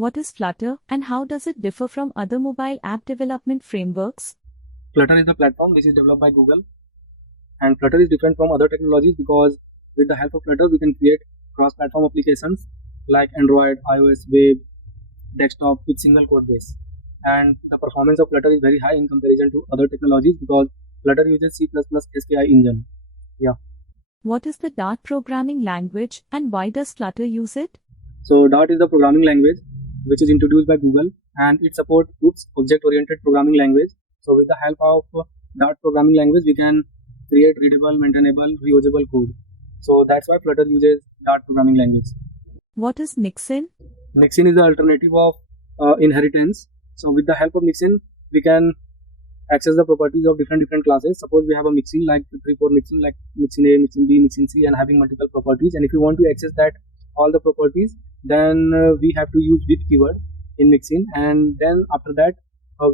What is Flutter and how does it differ from other mobile app development frameworks? Flutter is the platform which is developed by Google, and Flutter is different from other technologies because with the help of Flutter we can create cross-platform applications like Android, iOS, web, desktop with single code base. And the performance of Flutter is very high in comparison to other technologies because Flutter uses C++ SKI engine. What is the Dart programming language and why does Flutter use it? So Dart is the programming language which is introduced by Google, and it supports object-oriented programming language. So with the help of Dart programming language we can create readable, maintainable, reusable code. So that's why Flutter uses Dart programming language. What is mixin? Mixin is the alternative of inheritance. So with the help of mixin we can access the properties of different classes. Suppose we have a mixin like 3-4 mixin like mixin A, mixin B, mixin C, and having multiple properties, and if you want to access that all the properties, then we have to use with keyword in mixin, and then after that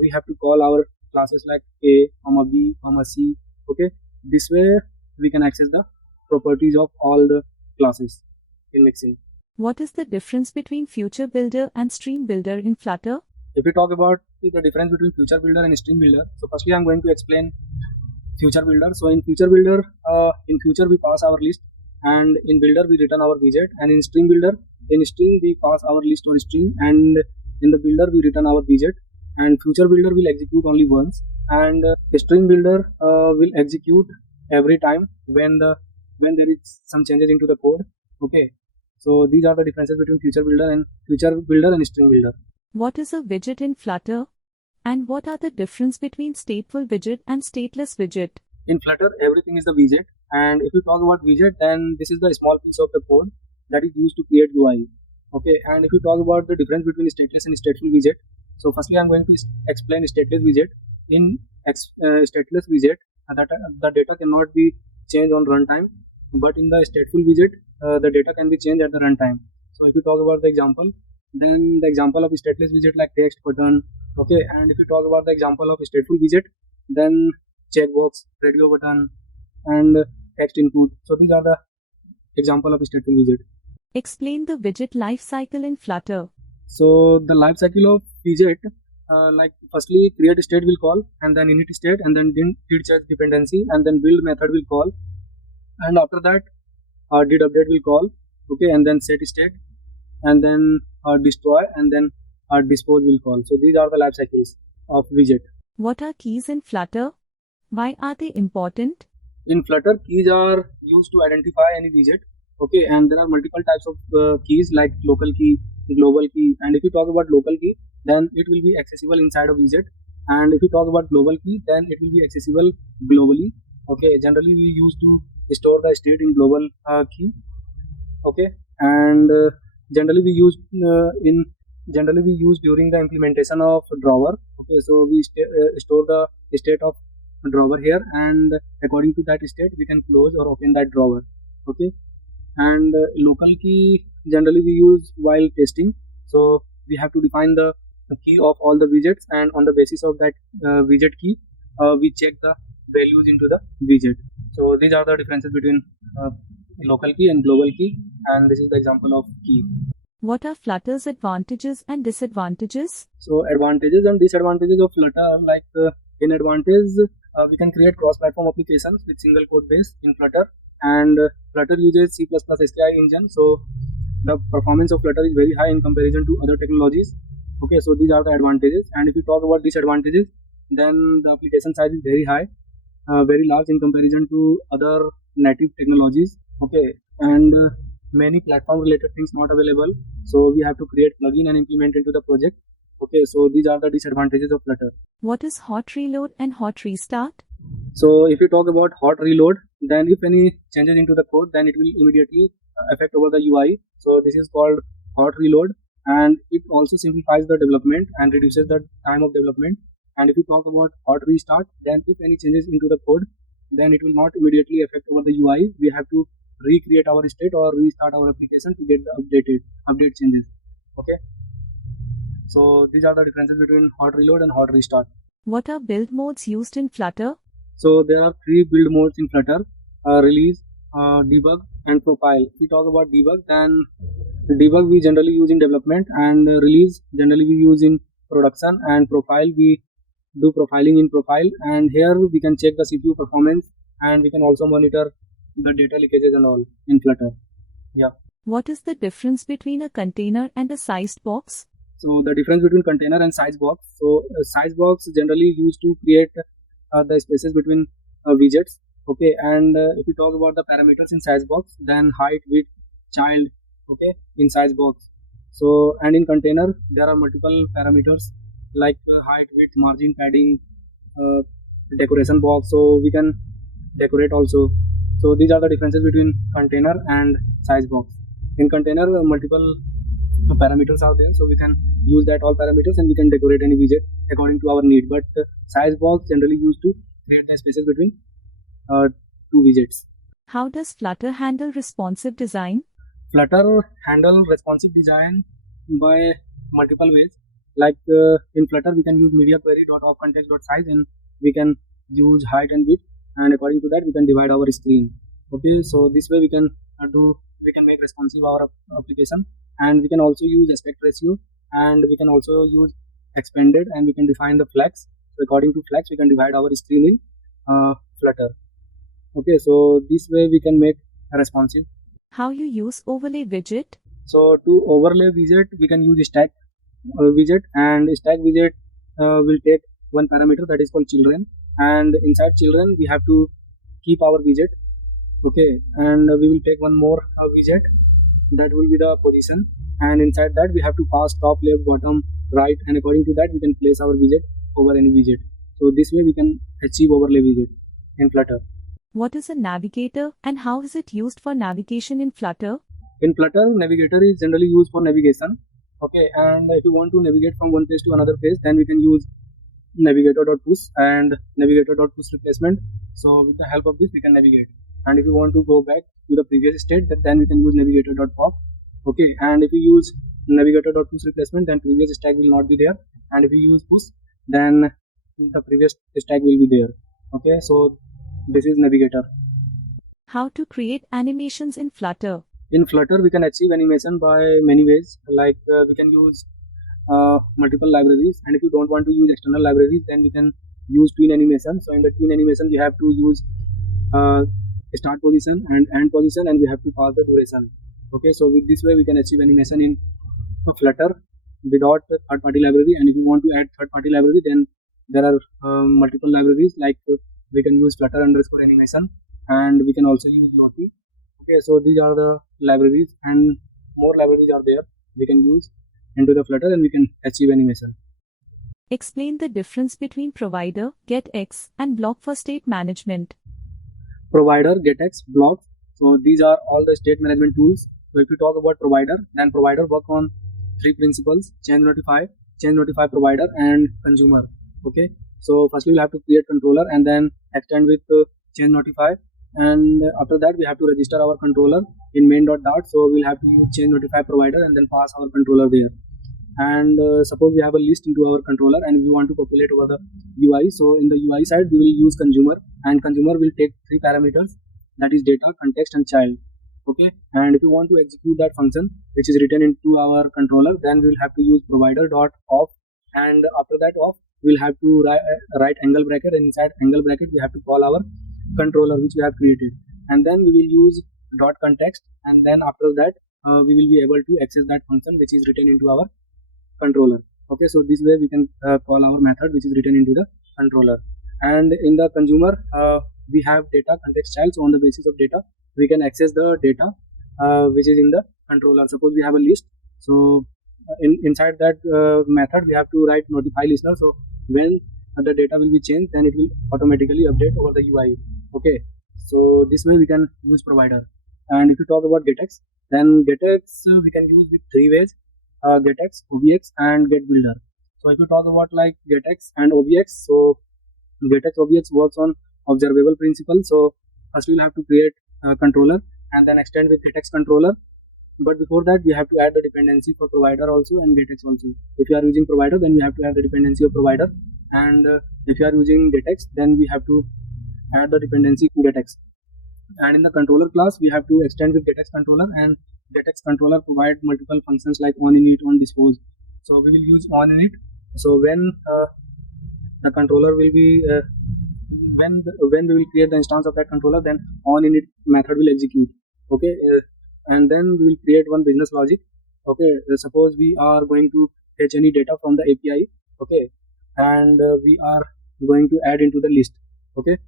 we have to call our classes like A, B, C. Okay, this way we can access the properties of all the classes in mixin. What is the difference between Future Builder and Stream Builder in Flutter? If we talk about the difference between Future Builder and Stream Builder, so firstly I am going to explain Future Builder. So in Future Builder, in Future we pass our list, and in Builder we return our widget, and in Stream Builder, in Stream we pass our list or string, and in the Builder we return our widget. And Future Builder will execute only once, and Stream Builder will execute every time when there is some changes into the code. Okay, so these are the differences between Future Builder and Stream Builder. What is a widget in Flutter? And what are the difference between stateful widget and stateless widget? In Flutter, everything is the widget, and if you talk about widget, then this is the small piece of the code that is used to create UI. Okay, and if you talk about the difference between stateless and stateful widget, so firstly I'm going to explain stateless widget. In stateless widget, the data cannot be changed on runtime, but in the stateful widget, the data can be changed at the runtime. So if you talk about the example, then the example of stateless widget like text button. Okay, and if you talk about the example of stateful widget, then checkbox, radio button, and text input. So these are the example of stateful widget. Explain the widget lifecycle in Flutter. So the lifecycle of widget, like firstly create state will call, and then init state, and then did check dependency, and then build method will call, and after that did update will call. Okay, and then set state, and then destroy, and then dispose will call. So these are the life cycles of widget. What are keys in Flutter? Why are they important? In Flutter, keys are used to identify any widget. Okay, and there are multiple types of keys like local key, global key, and if you talk about local key, then it will be accessible inside of widget, and if you talk about global key, then it will be accessible globally. Okay, generally we used to store the state in global key. Okay, and generally we use during the implementation of drawer. Okay, so we store the state of drawer here, and according to that state we can close or open that drawer. Okay, and local key generally we use while testing. So we have to define the key of all the widgets, and on the basis of that widget key we check the values into the widget. So these are the differences between local key and global key, and this is the example of key. What are Flutter's advantages and disadvantages? So advantages and disadvantages of Flutter, like in advantage we can create cross-platform applications with single code base in Flutter, and Flutter uses C++ SKI engine, so the performance of Flutter is very high in comparison to other technologies. Okay, so these are the advantages, and if you talk about disadvantages, then the application size is very high, very large in comparison to other native technologies. Okay, and many platform related things not available, so we have to create plugin and implement into the project. Okay, so these are the disadvantages of Flutter. What is hot reload and hot restart? So if you talk about hot reload, then if any changes into the code, then it will immediately affect over the UI. So this is called hot reload, and it also simplifies the development and reduces the time of development. And if you talk about hot restart, then if any changes into the code, then it will not immediately affect over the UI. We have to recreate our state or restart our application to get the update changes. Okay, so these are the differences between hot reload and hot restart. What are build modes used in Flutter? So there are 3 build modes in Flutter: release, debug, and profile. If we talk about debug, then Debug we generally use in development, and release generally we use in production, and profile we do profiling in profile, and here we can check the CPU performance, and we can also monitor the data leakages and all in Flutter. Yeah. What is the difference between a container and a sized box? So the difference between container and sizedbox. So sizedbox generally used to create the spaces between widgets. Okay, and if we talk about the parameters in sizedbox, then height, width, child. Okay, in sizedbox. So and in container there are multiple parameters like height, width, margin, padding, decoration box. So we can decorate also. So these are the differences between container and sizedbox. In container multiple parameters are there, so we can use that all parameters and we can decorate any widget according to our need, but sizedbox generally used to create the spaces between two widgets. How does Flutter handle responsive design? Flutter handle responsive design by multiple ways, like in Flutter we can use media query.ofContext.size, and we can use height and width, and according to that we can divide our screen. Okay, so this way we can make responsive our application, and we can also use aspect ratio, and we can also use expanded, and we can define the flex. So according to flex we can divide our screen in Flutter. Okay, so this way we can make responsive. How you use overlay widget? So to overlay widget we can use stack widget, and stack widget will take one parameter that is called children, and inside children we have to keep our widget. Okay, and we will take one more widget that will be the position, and inside that we have to pass top, left, bottom, right, and according to that we can place our widget over any widget. So this way we can achieve overlay widget in Flutter. What is a navigator and how is it used for navigation in Flutter? In Flutter, navigator is generally used for navigation. Okay, and if you want to navigate from one page to another page, then we can use navigator.push and navigator.push replacement. So with the help of this we can navigate, and if you want to go back to the previous state, then we can use navigator.pop. Okay, and if you use navigator.push replacement, then previous stack will not be there, and if you use push, then the previous stack will be there. Okay, so this is navigator. How to create animations in Flutter? In Flutter we can achieve animation by many ways, like we can use multiple libraries, and if you don't want to use external libraries, then we can use tween animation. So in the tween animation we have to use start position and end position, and we have to pass the duration. Okay, so with this way we can achieve animation in Flutter without third party library, and if you want to add third party library, then there are multiple libraries, like we can use Flutter underscore animation, and we can also use Lottie. Okay, so these are the libraries, and more libraries are there we can use into the Flutter, and we can achieve animation. Explain the difference between provider, getX, and block for state management. Provider, getX, blocks, so these are all the state management tools. So if you talk about provider, then provider work on three principles: change notify provider, and consumer. Okay, so firstly we have to create controller and then extend with change notify, and after that we have to register our controller in main.dart. So we'll have to use change notify provider and then pass our controller there. And suppose we have a list into our controller and we want to populate over the UI. So in the UI side we will use consumer, and consumer will take three parameters, that is data, context, and child. Okay, and if you want to execute that function which is written into our controller, then we will have to use provider.off, and after that off we'll have to write angle bracket, and inside angle bracket we have to call our controller which we have created, and then we will use dot context, and then after that we will be able to access that function which is written into our controller. Okay, so this way we can call our method which is written into the controller. And in the consumer we have data, context, child. So on the basis of data we can access the data which is in the controller. Suppose we have a list, so inside that method we have to write notify listener. So when the data will be changed, then it will automatically update over the UI. Okay, so this way we can use provider. And if you talk about getX, then getX we can use with three ways: getX, OBX, and getbuilder. So if you talk about like getX and OBX, so getX OBX works on observable principle. So first we'll have to create a controller and then extend with getX controller. But before that we have to add the dependency for provider also and getX also. If you are using provider, then we have to add the dependency of provider, and if you are using getX, then we have to add the dependency to getX. And in the controller class we have to extend with getX controller and getX controller provide multiple functions like onInit, onDispose. So we will use onInit. So when the controller will be when we will create the instance of that controller, then onInit method will execute. Okay, and then we will create one business logic. Okay, suppose we are going to fetch any data from the API. Okay, and we are going to add into the list. Okay,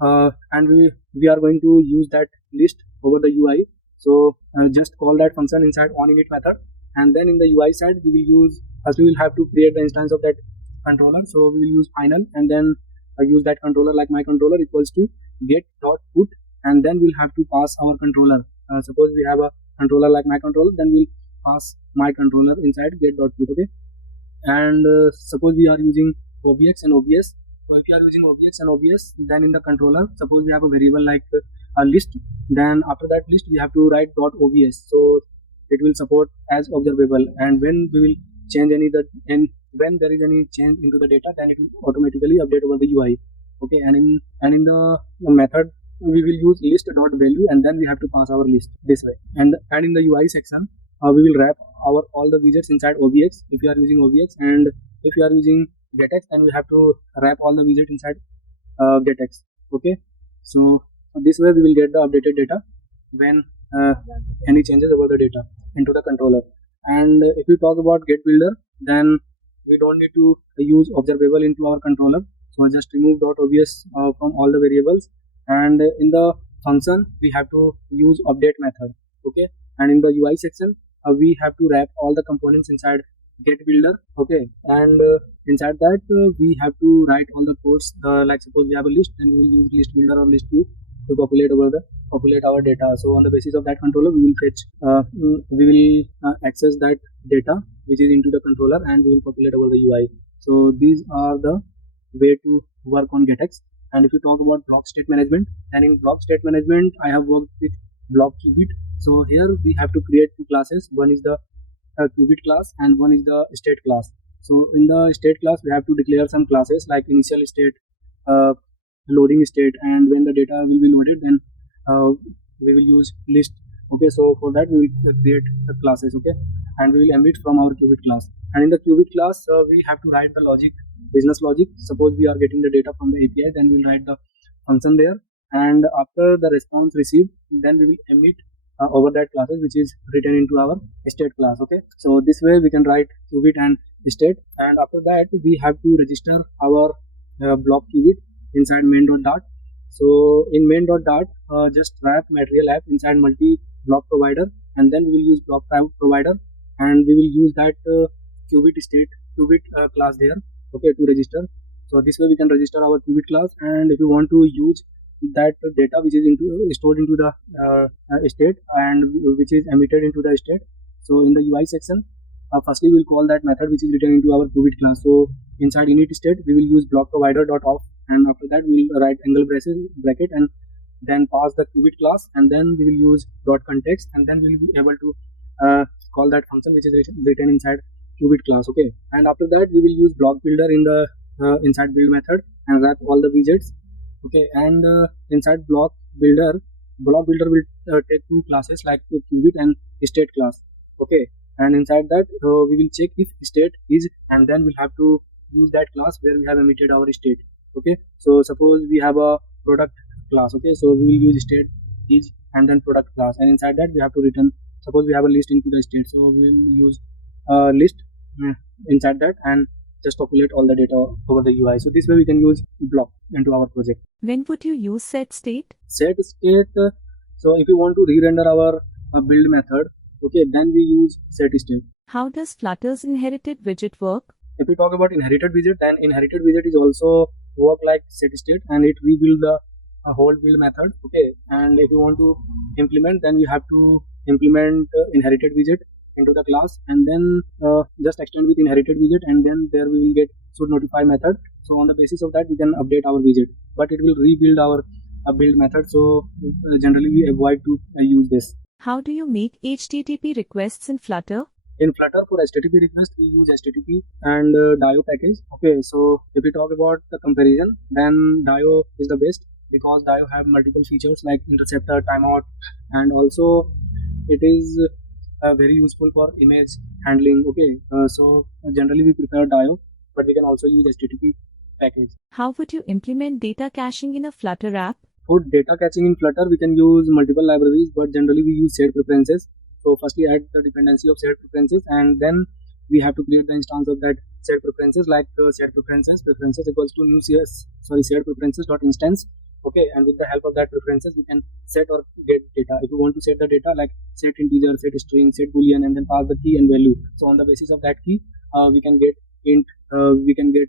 and we are going to use that list over the UI. So just call that function inside onInit method, and then in the UI side we will use, first we will have to create the instance of that controller. So we will use final, and then use that controller like my controller equals to get dot put, and then we'll have to pass our controller. Suppose we have a controller like my controller, then we'll pass my controller inside get dot put. Okay, and suppose we are using OBX and OBS. So if you are using OBX and OBS, then in the controller, suppose we have a variable like a list, then after that list we have to write dot OBS. So it will support as observable, and when we will change any when there is any change into the data, then it will automatically update over the UI. Okay, and in the method we will use list dot value, and then we have to pass our list this way. And in the UI section we will wrap all the widgets inside OBX if you are using OBX, and if you are using getX, then we have to wrap all the widgets inside getX. Okay, so this way we will get the updated data when any changes over the data into the controller. And if we talk about get builder, then we don't need to use observable into our controller. So just remove .obs from all the variables, and in the function we have to use update method. Okay, and in the UI section we have to wrap all the components inside get builder. Okay, and inside that we have to write all the codes, like suppose we have a list, then we will use list builder or list view to populate our data. So on the basis of that controller we will fetch we will access that data which is into the controller, and we will populate over the UI. So these are the way to work on getX. And if you talk about block state management, then in block state management I have worked with block qubit. So here we have to create two classes. One is the qubit class and one is the state class. So in the state class we have to declare some classes like initial state, loading state, and when the data will be loaded, then we will use list. Okay, so for that we will create the classes. Okay, and we will emit from our qubit class. And in the qubit class we have to write the logic, business logic. Suppose we are getting the data from the API, then we will write the function there, and after the response received, then we will emit over that classes which is written into our state class. Okay, so this way we can write qubit and state, and after that we have to register our block qubit inside main.dart. So in main.dart just wrap material app inside multi block provider, and then we will use block provider, and we will use that qubit class there. Okay, to register. So this way we can register our qubit class, and if you want to use that data which is stored into the state and which is emitted into the state, so in the UI section firstly we will call that method which is written into our qubit class. So inside init state we will use block provider dot off, and after that we will write angle bracket and then pass the qubit class, and then we will use dot context, and then we will be able to call that function which is written inside qubit class. Okay, and after that we will use block builder in the inside build method and wrap all the widgets. Okay, and inside block builder will take two classes like qubit and state class. Okay, and inside that we will check if state is, and then we'll have to use that class where we have emitted our state. Okay, so suppose we have a product class. Okay, so we will use state is and then product class, and inside that we have to return, suppose we have a list into the state, so we will use list inside that and just populate all the data over the UI. So this way we can use block into our project. When would you use set state? Set state, so if you want to re-render our build method, okay, then we use set state. How does Flutter's inherited widget work? If we talk about inherited widget, then inherited widget is also work like set state, and it rebuild the whole build method. Okay, and if you want to implement, then we have to implement inherited widget into the class, and then just extend with inherited widget, and then there we will get should notify method. So on the basis of that we can update our widget, but it will rebuild our build method. So generally we avoid to use this. How do you make HTTP requests in Flutter? In Flutter, for HTTP request we use HTTP and Dio package. Okay, so if we talk about the comparison, then Dio is the best because Dio have multiple features like interceptor, timeout, and also it is very useful for image handling. Okay, so generally we prefer dio, but we can also use HTTP package. How would you implement data caching in a Flutter app? For data caching in Flutter, we can use multiple libraries, but generally we use shared preferences. So firstly add the dependency of shared preferences, and then we have to create the instance of that shared preferences, like shared preferences equals to new shared preferences dot instance. Okay, and with the help of that preferences, we can set or get data. If you want to set the data, like set integer, set string, set boolean, and then pass the key and value. So on the basis of that key, we can get int, we can get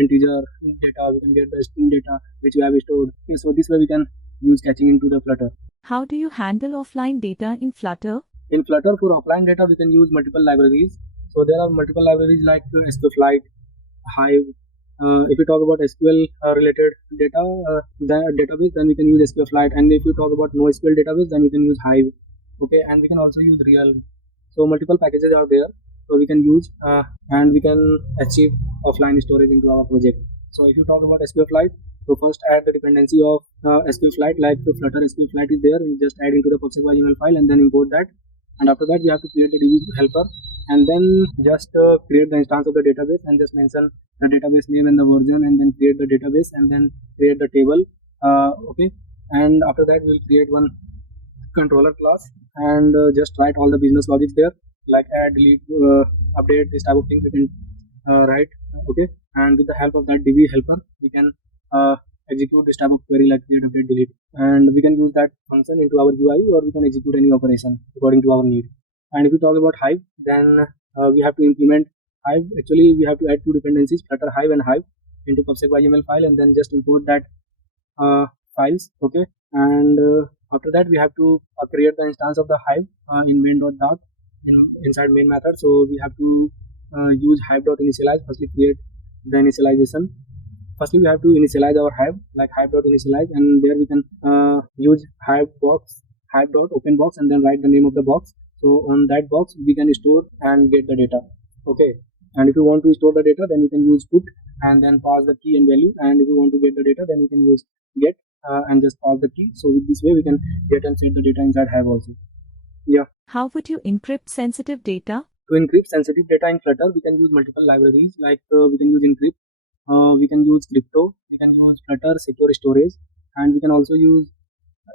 integer data, we can get the string data which we have stored. Okay, so this way we can use caching into the Flutter. How do you handle offline data in Flutter? In Flutter, for offline data, we can use multiple libraries. So there are multiple libraries like SQLite, Hive. If you talk about SQL related data, the database, then we can use SQLite. And if you talk about NoSQL database, then we can use Hive. Okay, and we can also use Real. So multiple packages are there, so we can use and we can achieve offline storage into our project. So if you talk about SQLite, so first add the dependency of SQLite, like the Flutter SQLite is there. We just add into the pub/YML file and then import that. And after that, we have to create the DB helper, and then just create the instance of the database and just mention the database name and the version, and then create the database and then create the table. Okay, and after that, we will create one controller class and just write all the business logic there, like add, delete, update, this type of things we can write. Okay, and with the help of that DB helper, we can execute this type of query like create, update, delete, and we can use that function into our UI, or we can execute any operation according to our need. And if we talk about Hive, then we have to implement Hive. Actually, we have to add two dependencies, Flutter Hive and Hive, into pub/YML file, and then just import that files. Okay, and after that we have to create the instance of the Hive in main.dart inside main method. So we have to use hive.initialize. Firstly create the initialization. Firstly we have to initialize our Hive, like hive.initialize, and there we can use hive.openbox and then write the name of the box. So on that box we can store and get the data. Okay, and if you want to store the data, then you can use put and then pass the key and value, and if you want to get the data, then you can use get and just pass the key. So with this way we can get and set the data inside Hive also. Yeah. How would you encrypt sensitive data? To encrypt sensitive data in Flutter, we can use multiple libraries, like we can use encrypt, we can use crypto, we can use Flutter secure storage, and we can also use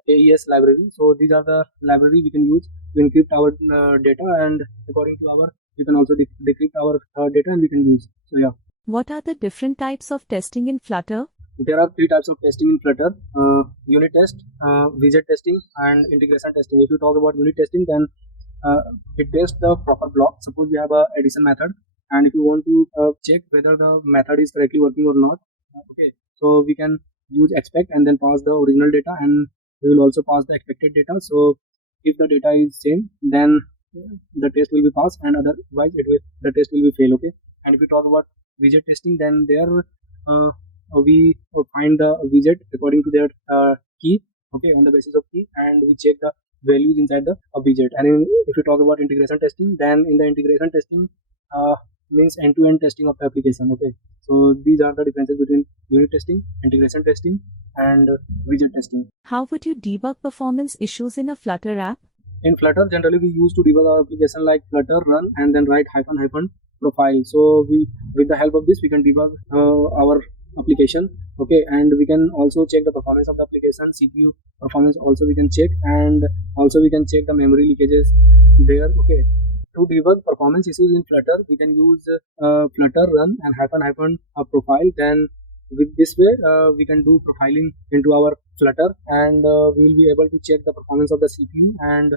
AES library. So these are the library we can use to encrypt our data, and according to our, we can also decrypt our data and we can use. So yeah. What are the different types of testing in Flutter? There are three types of testing in Flutter: unit test, widget testing, and integration testing. If you talk about unit testing, then it tests the proper block. Suppose we have a addition method, and if you want to check whether the method is correctly working or not, okay, so we can use expect and then pass the original data, and we will also pass the expected data. So if the data is same, then the test will be passed, and otherwise the test will be fail. Okay, and if you talk about widget testing, then there we find the widget according to their key. Okay, on the basis of key, and we check the values inside the widget. And if you talk about integration testing, then in the integration testing means end-to-end testing of the application. Okay, so these are the differences between unit testing, integration testing, and widget testing. How would you debug performance issues in a Flutter app? In Flutter, generally we use to debug our application like Flutter run and then write -- profile. So with the help of this, we can debug our application. Okay, and we can also check the performance of the application, CPU performance also we can check, and also we can check the memory leakages there. Okay, to debug performance issues in Flutter, we can use Flutter run and -- profile. Then with this way we can do profiling into our Flutter, and we will be able to check the performance of the CPU, and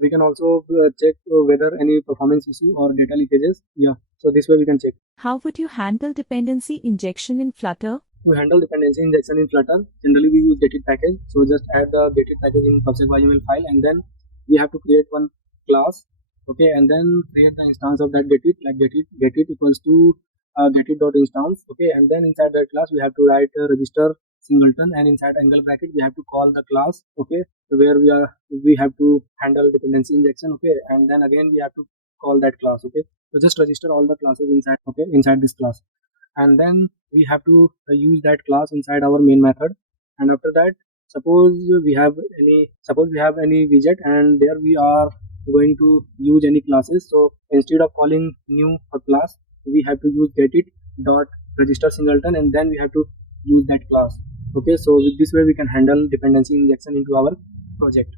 we can also check whether any performance issue or data leakages. Yeah, so this way we can check. How would you handle dependency injection in Flutter? To handle dependency injection in Flutter, generally we use getit package. So just add the getit package in pub/YML file, and then we have to create one class. Okay, and then create the instance of that getit, like getit equals to getit.instance. Okay, and then inside that class we have to write register singleton, and inside angle bracket we have to call the class. Okay, where we have to handle dependency injection. Okay, and then again we have to call that class. Okay, so just register all the classes inside. Okay, inside this class, and then we have to use that class inside our main method. And after that, suppose we have any widget, and there we are going to use any classes. So instead of calling new a class, we have to use get it dot register singleton, and then we have to use that class. Okay, so with this way we can handle dependency injection into our project.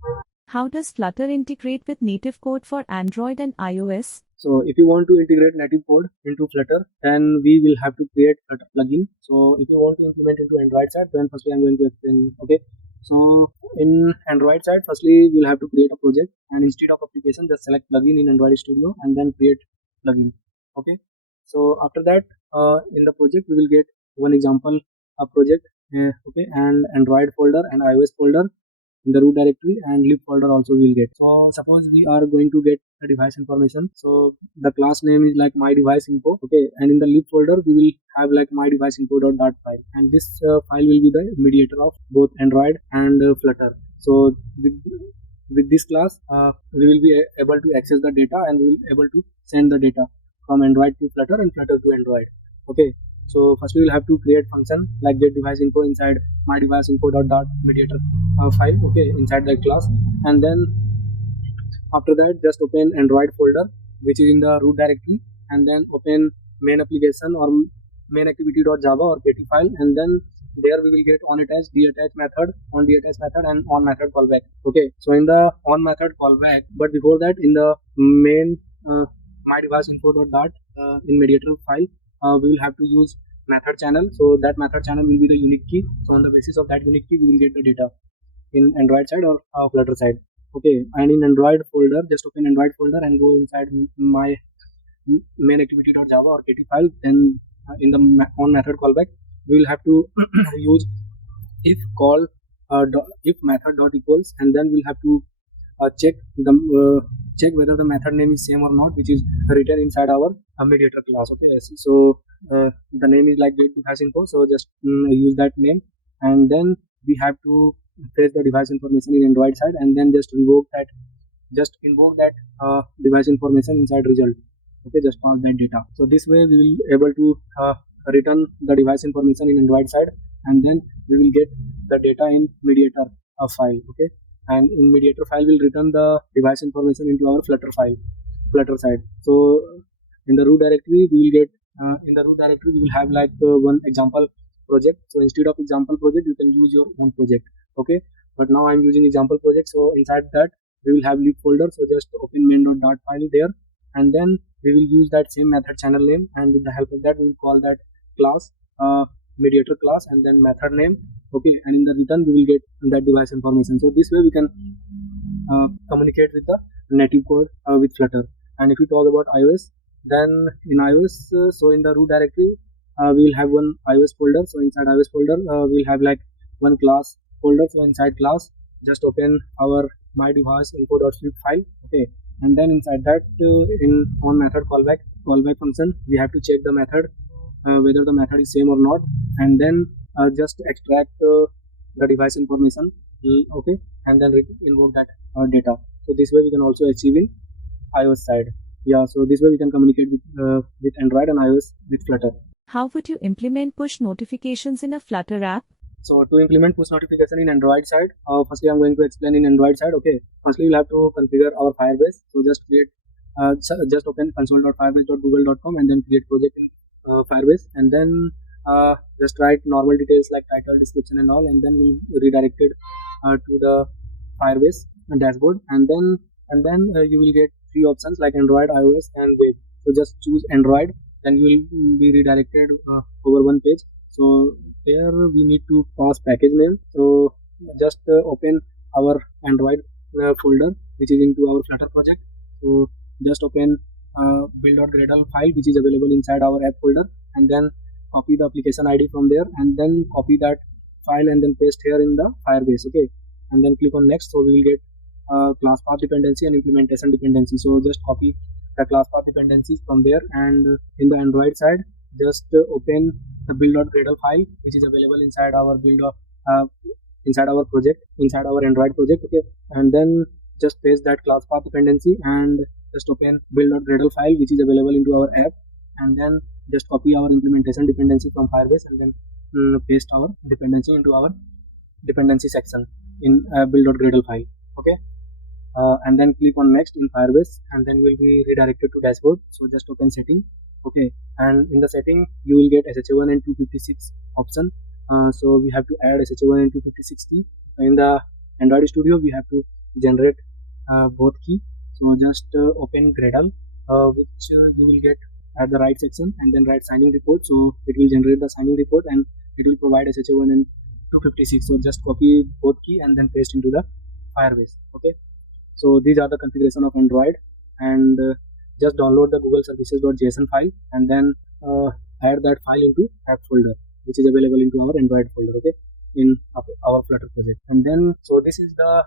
How does Flutter integrate with native code for Android and iOS? So if you want to integrate native code into Flutter, then we will have to create Flutter plugin. So if you want to implement into Android side, then firstly I'm going to explain. Okay, so in Android side, firstly we'll have to create a project, and instead of application, just select plugin in Android Studio and then create plugin. Okay, so after that, in the project we will get one example a project. Okay, and Android folder and iOS folder in the root directory, and lib folder also we will get. So suppose we are going to get the device information, so the class name is like my device info. Okay, and in the lib folder we will have like my device info.dart file, and this file will be the mediator of both Android and Flutter. So with this class we will be able to access the data, and we will able to send the data from Android to Flutter and Flutter to Android. Okay, so first we will have to create function like get device info inside my device info.dart mediator file. Okay, inside that class, and then after that just open Android folder which is in the root directory, and then open main application or main activity.java or kt file, and then there we will get on attach, detach method, on detach method, and on method callback. Okay, so in the on method callback, but before that in the main my device info.dart in mediator file, we will have to use method channel. So that method channel will be the unique key. So on the basis of that unique key we will get the data in Android side or Flutter side. Okay, and in Android folder, just open Android folder and go inside my main activity.java or kt file. Then in the on method callback we will have to use if call if method dot equals, and then we'll have to check whether the method name is same or not, which is written inside our mediator class. Okay, so the name is like get device info, so just use that name, and then we have to fetch the device information in Android side, and then just invoke that device information inside result. Okay, just pass that data. So this way we will able to return the device information in Android side, and then we will get the data in mediator file. Okay, and in mediator file will return the device information into our Flutter file, Flutter side. So in the root directory we will get we will have like one example project. So instead of example project you can use your own project. Okay, but now I'm using example project, so inside that we will have lib folder. So just open main.dart file there, and then we will use that same method channel name, and with the help of that we will call that class mediator class, and then method name. Okay, and in the return we will get that device information. So this way we can communicate with the native code with Flutter. And if we talk about iOS, then in iOS, so in the root directory we will have one iOS folder. So inside iOS folder we will have like one class folder. So inside class just open our my device info.script file. Okay, and then inside that in on method callback function we have to check the method whether the method is same or not, and then just extract the device information. Okay, and then invoke that data. So this way we can also achieve in iOS side. Yeah, so this way we can communicate with Android and iOS with Flutter. How would you implement push notifications in a Flutter app? So to implement push notification in Android side, firstly I'm going to explain in Android side. Okay, firstly we'll have to configure our Firebase. So just create just open console.firebase.google.com and then create project in Firebase, and then just write normal details like title, description and all, and then we'll redirect it to the Firebase dashboard, and then you will get three options like Android, iOS and web. So just choose Android, then you will be redirected over one page. So here we need to pass package name. So just open our Android folder which is into our Flutter project. So just open build.gradle file which is available inside our app folder, and then copy the application ID from there, and then copy that file and then paste here in the Firebase. Okay, and then click on next. So we will get class path dependency and implementation dependency. So just copy the class path dependencies from there, and in the Android side just open the build.gradle file which is available inside our inside our project, inside our Android project. Okay, and then just paste that class path dependency and just open build.gradle file which is available into our app, and then just copy our implementation dependency from Firebase, and then paste our dependency into our dependency section in build.gradle file. Okay, and then click on next in Firebase, and then will be redirected to dashboard. So just open setting. Okay, and in the setting you will get SHA1 and 256 option. So we have to add SHA1 and 256 key. In the Android Studio we have to generate both key. So just open Gradle, which you will get at the right section, and then write signing report. So it will generate the signing report and it will provide SHA1 and 256. So just copy both key and then paste into the Firebase. Okay, so these are the configuration of Android, and just download the Google services.json file and then add that file into app folder, which is available into our Android folder. Okay, in our Flutter project. And then so this is the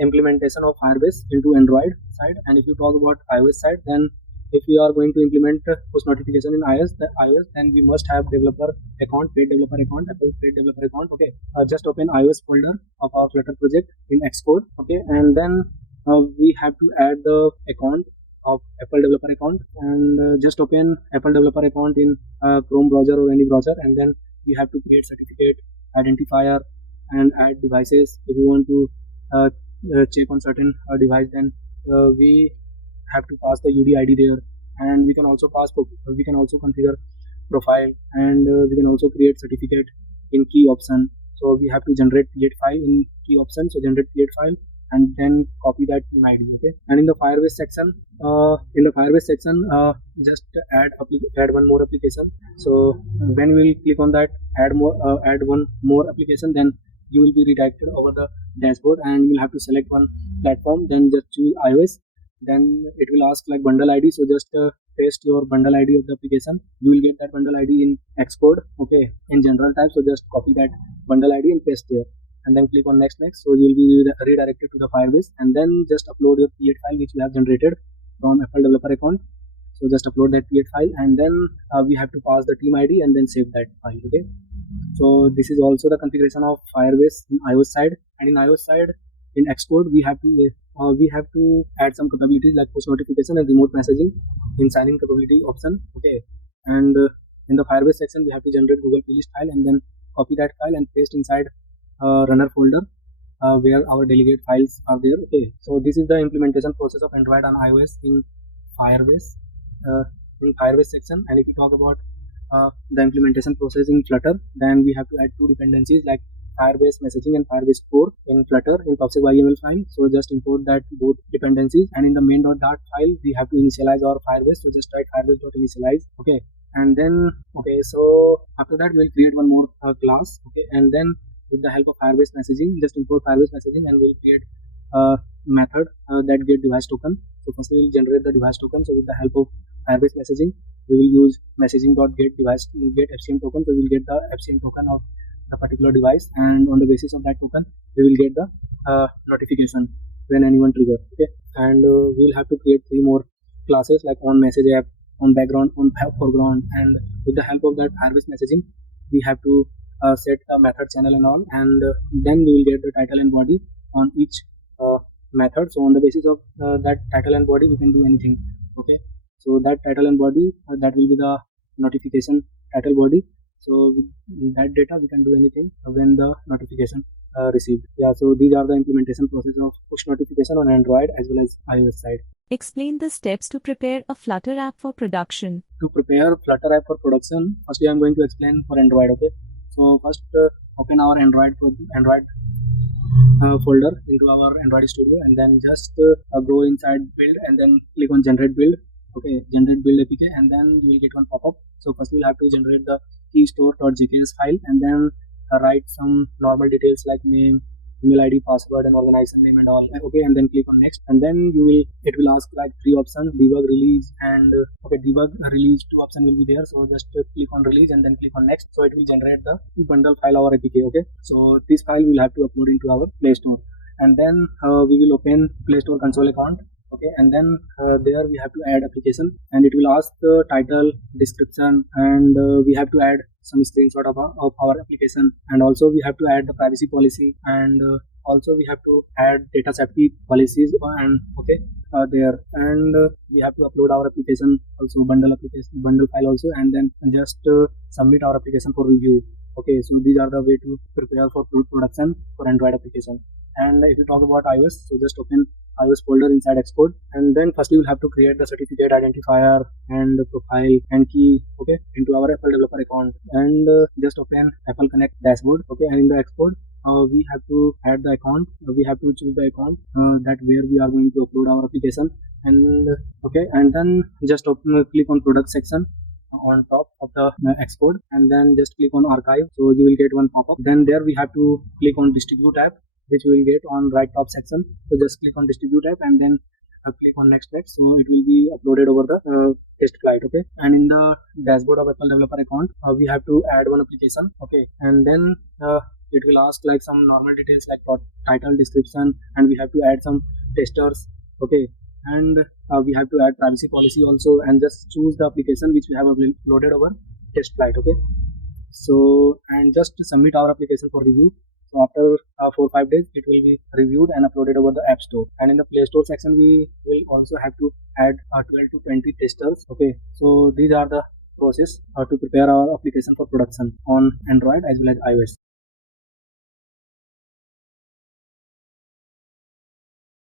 implementation of Firebase into Android side. And if you talk about iOS side, then if we are going to implement push notification in iOS, then we must have developer account, paid developer account, Apple paid developer account. Okay, just open iOS folder of our Flutter project in Xcode. Okay, and then we have to add the account of Apple developer account, and just open Apple developer account in Chrome browser or any browser, and then we have to create certificate, identifier, and add devices. If you want to check on certain device, then we have to pass the UD ID there, and we can also configure profile, and we can also create certificate in key option. So we have to generate create file in key option. So generate create file and then copy that team ID. Okay, and in the Firebase section, just add one more application. So when we will click on that add one more application, then you will be redirected over the dashboard, and you will have to select one platform. Then just choose iOS. Then it will ask like bundle ID. So just paste your bundle ID of the application. You will get that bundle ID in Xcode. Okay, in general type. So just copy that bundle ID and paste there, and then click on next. So you will be redirected to the Firebase, and then just upload your create file which you have generated from Apple developer account. So just upload that create file, and then we have to pass the team ID and then save that file. Okay, so this is also the configuration of Firebase in iOS side. And in iOS side, in Xcode we have to add some capabilities like push notification and remote messaging in signing capability option. Okay, and in the Firebase section we have to generate Google playlist file and then copy that file and paste inside runner folder where our delegate files are there. Okay, so this is the implementation process of Android and iOS in Firebase section. And if you talk about the implementation process in Flutter, then we have to add two dependencies like Firebase messaging and Firebase core in Flutter in pubsec.yml file. So just import that both dependencies, and in the main.dart file we have to initialize our Firebase. So just write firebase.initialize. Okay, and then so after that we'll create one more class. Okay, and then with the help of Firebase messaging, just import Firebase messaging, and we'll create a method that get device token. So first we will generate the device token. So with the help of Firebase messaging, we will use messaging.get device get FCM token. So we will get the FCM token of the particular device, and on the basis of that token we will get the notification when anyone trigger. Okay, and we will have to create three more classes like on message app, on background, on foreground, and with the help of that Firebase messaging we have to set the method channel and all, and then we will get the title and body on each method. So on the basis of that title and body we can do anything. Okay, so that title and body that will be the notification title body. So with that data we can do anything when the notification received. Yeah, so these are the implementation process of push notification on Android as well as iOS side. Explain the steps to prepare a Flutter app for production. To prepare Flutter app for production, firstly I am going to explain for Android. Okay, so first open our Android folder into our Android Studio, and then just go inside build and then click on generate build. Okay, generate build APK, and then you will get one pop-up. So first we'll have to generate the keystore.jks file, and then write some normal details like name, email ID, password, and organization name and all. Okay, and then click on next, and then it will ask like three options: debug, release, and debug, release, two option will be there. So just click on release and then click on next. So it will generate the bundle file our APK. Okay, so this file we'll have to upload into our Play Store, and then we will open Play Store console account. Okay, and then there we have to add application, and it will ask the title, description, and we have to add some screenshot of our application, and also we have to add the privacy policy, and also we have to add data safety policies, and there, and we have to upload our application also, bundle file also, and then just submit our application for review. Okay, so these are the way to prepare for production for Android application. And if you talk about iOS, so just open iOS folder inside Xcode, and then first you will have to create the certificate identifier and profile and key, okay, into our Apple developer account, and just open Apple Connect dashboard, okay, and in the Xcode we have to add the account, we have to choose the account that where we are going to upload our application, and okay, and then just click on product section on top of the Xcode, and then just click on archive, so you will get one pop-up. Then there we have to click on distribute app, which we will get on right top section. So just click on distribute app and then click on next, so it will be uploaded over the test flight, okay. And in the dashboard of Apple developer account we have to add one application, okay, and then it will ask like some normal details like title, description, and we have to add some testers, okay, and we have to add privacy policy also, and just choose the application which we have uploaded over test flight, okay. So and just submit our application for review. So after 4-5 days it will be reviewed and uploaded over the App Store, and in the Play Store section we will also have to add 12 to 20 testers, okay. So these are the process to prepare our application for production on Android as well as iOS.